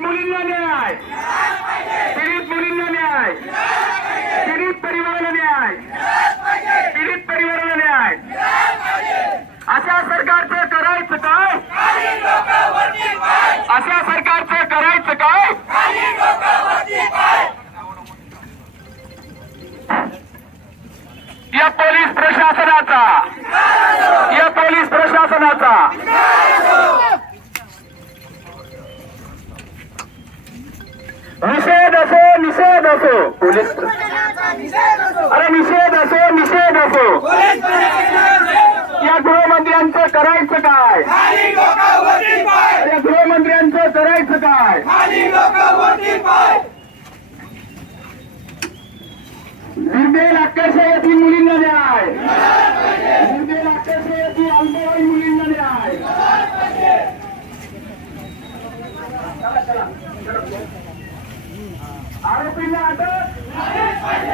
पीडित मुलींना न्याय. पीडित मुलींना न्याय. पीडित परिवाराला न्याय. पीडित परिवाराला न्याय. अशा सरकारचं करायचं काय? अशा सरकारचं करायचं काय? या पोलीस प्रशासनाचा. या पोलीस प्रशासनाचा. निषेध असो निषेध असो. पोलीस अरे निषेध असो निषेध असो. या गृहमंत्र्यांचं करायचं काय? या गृहमंत्र्यांचं करायचं काय? निर्देल आकर्ष मुलींना न्याय. निर्देल आकर्ष येथील अल्पवयीन मुलींना न्याय. આરોપીને અટક